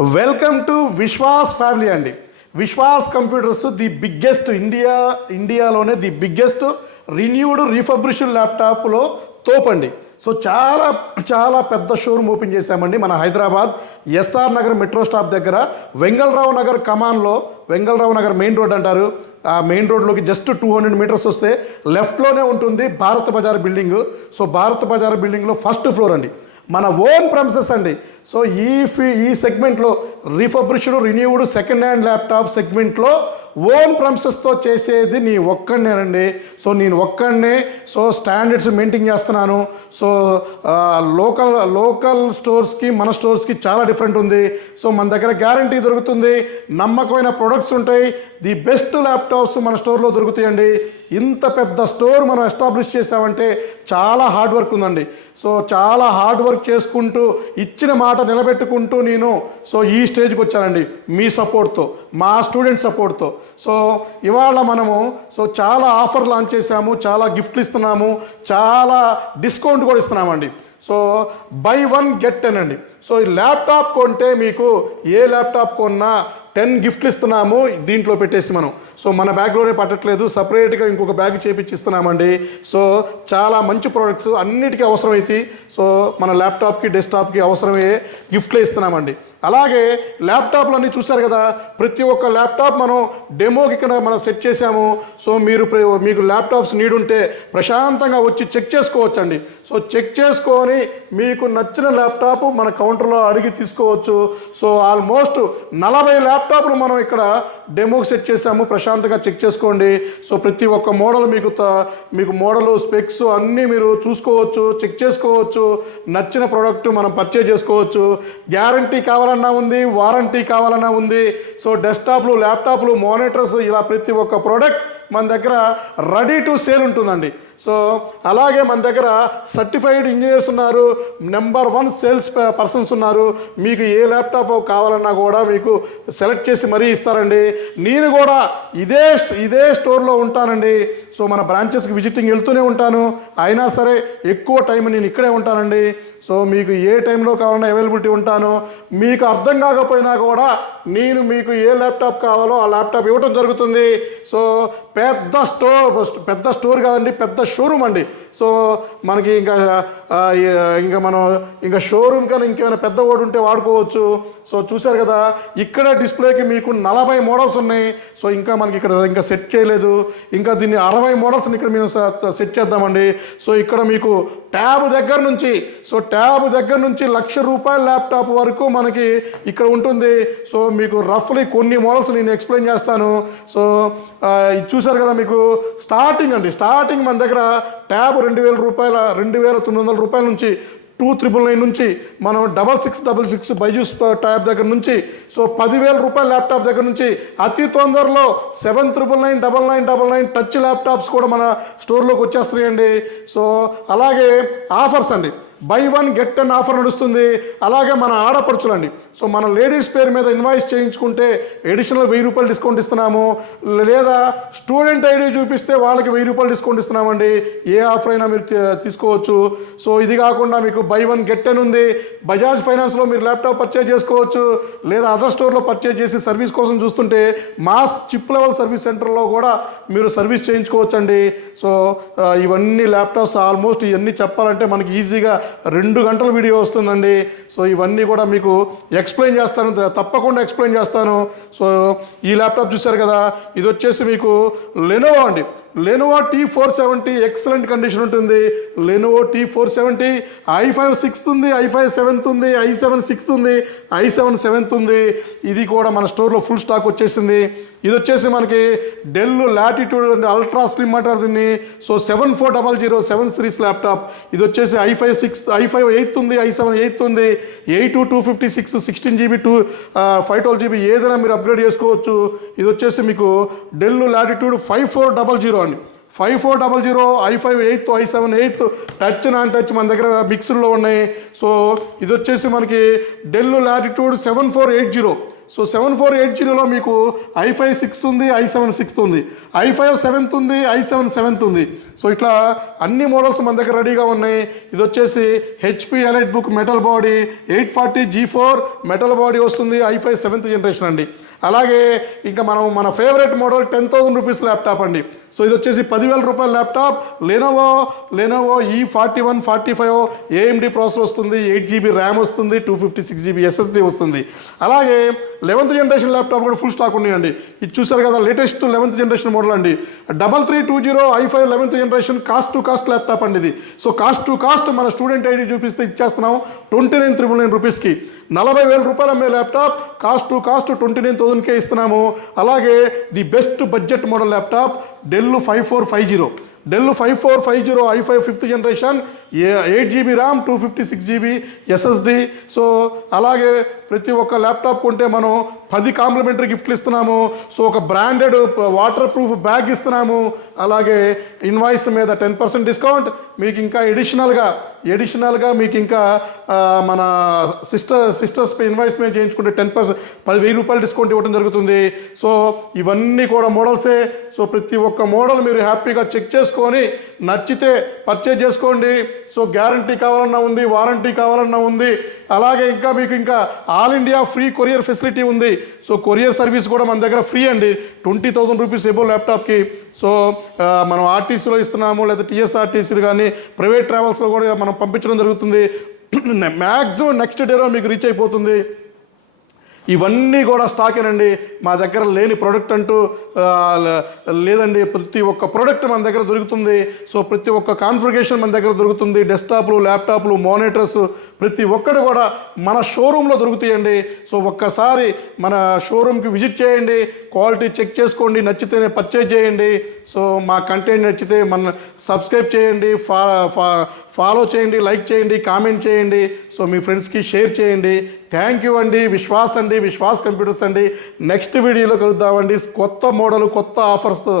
Welcome to Vishwas family అండి. Vishwas computers the biggest ఇండియాలోనే the biggest renewed refurbished ల్యాప్టాప్లో తోపండి. So చాలా చాలా పెద్ద షోరూమ్ ఓపెన్ చేశామండి మన హైదరాబాద్ ఎస్ఆర్ నగర్ మెట్రో స్టాప్ దగ్గర వెంగళరావు నగర్ కమాన్లో. వెంగళరావు నగర్ మెయిన్ రోడ్ అంటారు. ఆ మెయిన్ రోడ్లోకి జస్ట్ 200 మీటర్స్ వస్తే లెఫ్ట్లోనే ఉంటుంది భారత్ బజార్ బిల్డింగ్. సో భారత్ బజార్ బిల్డింగ్లో ఫస్ట్ ఫ్లోర్ అండి, మన ఓన్ ప్రెమిసెస్ అండి. సో ఈ సెగ్మెంట్లో refurbished renewed second hand laptop సెగ్మెంట్లో ఓన్ ప్రెమిసెస్తో చేసేది నీ ఒక్కడనేనండి. సో నేను ఒక్కడనే. సో స్టాండర్డ్స్ మెయింటైన్ చేస్తున్నాను. సో లోకల్ స్టోర్స్కి మన స్టోర్స్కి చాలా డిఫరెంట్ ఉంది. సో మన దగ్గర గ్యారంటీ దొరుకుతుంది, నమ్మకమైన ప్రొడక్ట్స్ ఉంటాయి, ది బెస్ట్ ల్యాప్టాప్స్ మన స్టోర్లో దొరుకుతాయండి. ఇంత పెద్ద స్టోర్ మనం ఎస్టాబ్లిష్ చేసామంటే చాలా హార్డ్ వర్క్ ఉందండి. సో చాలా హార్డ్ వర్క్ చేసుకుంటూ ఇచ్చిన మాట నిలబెట్టుకుంటూ నేను ఈ స్టేజ్కి వచ్చానండి మీ సపోర్ట్తో, మా స్టూడెంట్ సపోర్ట్తో. సో ఇవాళ మనము చాలా ఆఫర్ లాంచ్ చేసాము, చాలా గిఫ్ట్లు ఇస్తున్నాము, చాలా డిస్కౌంట్ కూడా ఇస్తున్నామండి. సో బై 1 get 10 అండి. సో ఈ ల్యాప్టాప్ కొంటే మీకు ఏ ల్యాప్టాప్ కొన్నా 10 గిఫ్ట్లు ఇస్తున్నాము దీంట్లో పెట్టేసి మనం. సో మన బ్యాగ్లోనే పట్టట్లేదు, సపరేట్గా ఇంకొక బ్యాగ్ చేపించిస్తున్నామండి. సో చాలా మంచి ప్రోడక్ట్స్ అన్నిటికీ అవసరమైతే సో మన ల్యాప్టాప్కి డెస్క్టాప్కి అవసరమయ్యే గిఫ్ట్లే ఇస్తున్నామండి. అలాగే ల్యాప్టాప్లు అన్నీ చూశారు కదా, ప్రతి ఒక్క ల్యాప్టాప్ మనం డెమోకి ఇక్కడ మనం సెట్ చేసాము. సో మీకు ల్యాప్టాప్స్ నీడ్ ఉంటే ప్రశాంతంగా వచ్చి చెక్ చేసుకోవచ్చండి. సో చెక్ చేసుకొని మీకు నచ్చిన ల్యాప్టాప్ మన కౌంటర్లో అడిగి తీసుకోవచ్చు. సో ఆల్మోస్ట్ 40 ల్యాప్టాప్లు మనం ఇక్కడ డెమోకి సెట్ చేసాము, ప్రశాంతంగా చెక్ చేసుకోండి. సో ప్రతి ఒక్క మోడల్ మీకు మోడలు స్పెక్స్ అన్నీ మీరు చూసుకోవచ్చు, చెక్ చేసుకోవచ్చు. నచ్చిన ప్రోడక్ట్ మనం పర్చేజ్ చేసుకోవచ్చు. గ్యారంటీ కావాలన్నా ఉంది, వారంటీ కావాలన్నా ఉంది. సో డెస్క్టాప్లు, ల్యాప్టాప్లు, మానిటర్స్ ఇలా ప్రతి ఒక్క ప్రోడక్ట్ మన దగ్గర రెడీ టు సేల్ ఉంటుందండి. సో అలాగే మన దగ్గర సర్టిఫైడ్ ఇంజనీర్స్ ఉన్నారు, నెంబర్ 1 సేల్స్ పర్సన్స్ ఉన్నారు. మీకు ఏ ల్యాప్టాప్ కావాలన్నా కూడా మీకు సెలెక్ట్ చేసి మరీ ఇస్తారండి. నేను కూడా ఇదే స్టోర్లో ఉంటానండి. సో మన బ్రాంచెస్కి విజిటింగ్ వెళ్తూనే ఉంటాను, అయినా సరే ఎక్కువ టైం నేను ఇక్కడే ఉంటానండి. సో మీకు ఏ టైంలో కావాలన్నా అవైలబిలిటీ ఉంటాను. మీకు అర్థం కాకపోయినా కూడా నేను మీకు ఏ ల్యాప్టాప్ కావాలో ఆ ల్యాప్టాప్ ఇవ్వడం జరుగుతుంది. సో పెద్ద స్టోర్ కాదండి, పెద్ద షోరూమ్ అండి. సో మనకి ఇంకా మనం షోరూమ్ కానీ ఇంకేమైనా పెద్ద ఓడి ఉంటే వాడుకోవచ్చు. సో చూశారు కదా, ఇక్కడ డిస్ప్లేకి మీకు 40 మోడల్స్ ఉన్నాయి. సో ఇంకా మనకి ఇక్కడ సెట్ చేయలేదు, ఇంకా దీన్ని 60 మోడల్స్ని ఇక్కడ మేము సెట్ చేద్దామండి. సో ఇక్కడ మీకు ట్యాబ్ దగ్గర నుంచి ₹1,00,000 ల్యాప్టాప్ వరకు మనకి ఇక్కడ ఉంటుంది. సో మీకు రఫ్లీ కొన్ని మోడల్స్ నేను ఎక్స్ప్లెయిన్ చేస్తాను. సో చూశారు కదా, మీకు స్టార్టింగ్ మన దగ్గర ట్యాబ్ ₹2,900 నుంచి 2,999 నుంచి మనం 6666 బైజూస్ ట్యాబ్ దగ్గర నుంచి సో ₹10,000 ల్యాప్టాప్ దగ్గర నుంచి అతి తొందరలో 7,999 టచ్ ల్యాప్టాప్స్ కూడా మన స్టోర్లోకి వచ్చేస్తున్నాయండి. సో అలాగే ఆఫర్స్ అండి, బై 1 get 10 ఆఫర్ నడుస్తుంది. అలాగే మన ఆడపడుచులు అండి. సో మన లేడీస్ పేరు మీద ఇన్వాయిస్ చేయించుకుంటే అడిషనల్ ₹1,000 డిస్కౌంట్ ఇస్తున్నాము. లేదా స్టూడెంట్ ఐడి చూపిస్తే వాళ్ళకి ₹1,000 డిస్కౌంట్ ఇస్తున్నామండి. ఏ ఆఫర్ అయినా మీరు తీసుకోవచ్చు. సో ఇది కాకుండా మీకు బై 1 get 10 ఉంది. బజాజ్ ఫైనాన్స్లో మీరు ల్యాప్టాప్ పర్చేజ్ చేసుకోవచ్చు. లేదా అదర్ స్టోర్లో పర్చేజ్ చేసి సర్వీస్ కోసం చూస్తుంటే మాస్ చిప్ లెవెల్ సర్వీస్ సెంటర్లో కూడా మీరు సర్వీస్ చేయించుకోవచ్చు అండి. సో ఇవన్నీ ల్యాప్టాప్స్ ఆల్మోస్ట్ ఇవన్నీ చెప్పాలంటే మనకి ఈజీగా 2 గంటల వీడియో వస్తుందండి. సో ఇవన్నీ కూడా మీకు ఎక్స్ప్లెయిన్ చేస్తాను, తప్పకుండా ఎక్స్ప్లెయిన్ చేస్తాను. సో ఈ ల్యాప్టాప్ చూశారు కదా, ఇది వచ్చేసి మీకు లెనోవో అండి. లెనోవో T470 ఎక్సలెంట్ కండిషన్ ఉంటుంది. లెనోవో T470 i5 6th ఉంది, i5 7th ఉంది, i7 6th ఉంది, i7 7th ఉంది. ఇది కూడా మన స్టోర్లో ఫుల్ స్టాక్ వచ్చేసింది. ఇది వచ్చేసి మనకి del latitude and ultra slim అంటారు దీన్ని. So 7400 7 series laptop. ఇది వచ్చేసి i5 8th ఉంది, i7 8th ఉంది, 8/256 16GB 512GB ఏదైనా మీరు అప్గ్రేడ్ చేసుకోవచ్చు. ఇది వచ్చేసి మీకు డెల్ లాటిట్యూడ్ 5400 అండి. 5400 i5 8th i7 8th touch non touch మన దగ్గర మిక్స్డ్లో ఉన్నాయి. సో ఇది వచ్చేసి మనకి డెల్ లాటిట్యూడ్ 7480. సో 7480లో మీకు i5 6 ఉంది, i7 6th ఉంది, i5 7th ఉంది, i7 7th ఉంది. సో ఇట్లా అన్ని మోడల్స్ మన దగ్గర రెడీగా ఉన్నాయి. ఇది వచ్చేసి HP elite book metal body 840 G4 metal body వస్తుంది, i5 7th జనరేషన్ అండి. అలాగే ఇంకా మనం మన ఫేవరెట్ మోడల్ 10,000 రూపీస్ ల్యాప్టాప్ అండి. సో ఇది వచ్చేసి 10,000 రూపాయల laptop, Lenovo E4145 AMD processor వస్తుంది, 8 GB ర్యామ్ వస్తుంది, 256 GB SSD వస్తుంది. అలాగే 11th జనరేషన్ ల్యాప్టాప్ కూడా ఫుల్ స్టాక్ ఉన్నాయండి. ఇది చూసారు కదా, లేటెస్ట్ 11th జనరేషన్ మోడల్ అండి. 3320 i5 11th generation cost to cost laptop అండి ఇది. సో కాస్ట్ టు కాస్ట్ మన స్టూడెంట్ ఐడి చూపిస్తే ఇచ్చేస్తున్నాం 29,999 రూపీస్కి. 40,000 రూపాయలు అమ్మే ల్యాప్టాప్ కాస్ట్ టు కాస్ట్ 29,000కే ఇస్తున్నాము. అలాగే the best budget model laptop Dell 5450 i5 5th generation, 8 GB RAM, 256 GB SSD. So అలాగే ప్రతి ఒక్క ల్యాప్టాప్ కొంటే మనం 10 కాంప్లిమెంటరీ గిఫ్ట్లు ఇస్తున్నాము. సో ఒక బ్రాండెడ్ వాటర్ ప్రూఫ్ బ్యాగ్ ఇస్తున్నాము. అలాగే ఇన్వాయిస్ మీద 10% డిస్కౌంట్ మీకు. ఇంకా ఎడిషనల్గా మీకు ఇంకా మన సిస్టర్స్ ఇన్వాయిస్ మీద చేయించుకుంటే 10,000 రూపాయలు డిస్కౌంట్ ఇవ్వడం జరుగుతుంది. సో ఇవన్నీ కూడా మోడల్సే. సో ప్రతి ఒక్క మోడల్ మీరు హ్యాపీగా చెక్ చేసుకొని నచ్చితే పర్చేజ్ చేసుకోండి. సో గ్యారంటీ కావాలన్నా ఉంది, వారంటీ కావాలన్నా ఉంది. అలాగే మీకు ఇంకా all India free courier facility ఉంది. సో కొరియర్ సర్వీస్ కూడా మన దగ్గర ఫ్రీ అండి, 20,000 రూపీస్ ఎబో ల్యాప్టాప్కి. సో మనం ఆర్టీసీలో ఇస్తున్నాము, లేదా టీఎస్ఆర్టీసీలు కానీ ప్రైవేట్ ట్రావెల్స్లో కూడా మనం పంపించడం జరుగుతుంది. మ్యాక్సిమం నెక్స్ట్ డేలో మీకు రీచ్ అయిపోతుంది. ఇవన్నీ కూడా స్టాకేనండి, మా దగ్గర లేని ప్రోడక్ట్ అంటూ లేదండి. ప్రతి ఒక్క ప్రోడక్ట్ మన దగ్గర దొరుకుతుంది. సో ప్రతి ఒక్క కాన్ఫిగరేషన్ మన దగ్గర దొరుకుతుంది. డెస్క్టాప్లు, ల్యాప్టాప్లు, మానిటర్స్ ప్రతి ఒక్కటి కూడా మన షోరూంలో దొరుకుతాయండి. సో ఒక్కసారి మన షోరూమ్కి విజిట్ చేయండి, క్వాలిటీ చెక్ చేసుకోండి, నచ్చితేనే పర్చేజ్ చేయండి. సో మా కంటెంట్ నచ్చితే మన సబ్స్క్రైబ్ చేయండి, ఫాలో చేయండి, లైక్ చేయండి, కామెంట్ చేయండి. సో మీ ఫ్రెండ్స్కి షేర్ చేయండి. థ్యాంక్ యూ అండి. విశ్వాస్ కంప్యూటర్స్ అండి. నెక్స్ట్ వీడియోలో కలుద్దామండి కొత్త మోడల్, కొత్త ఆఫర్స్తో.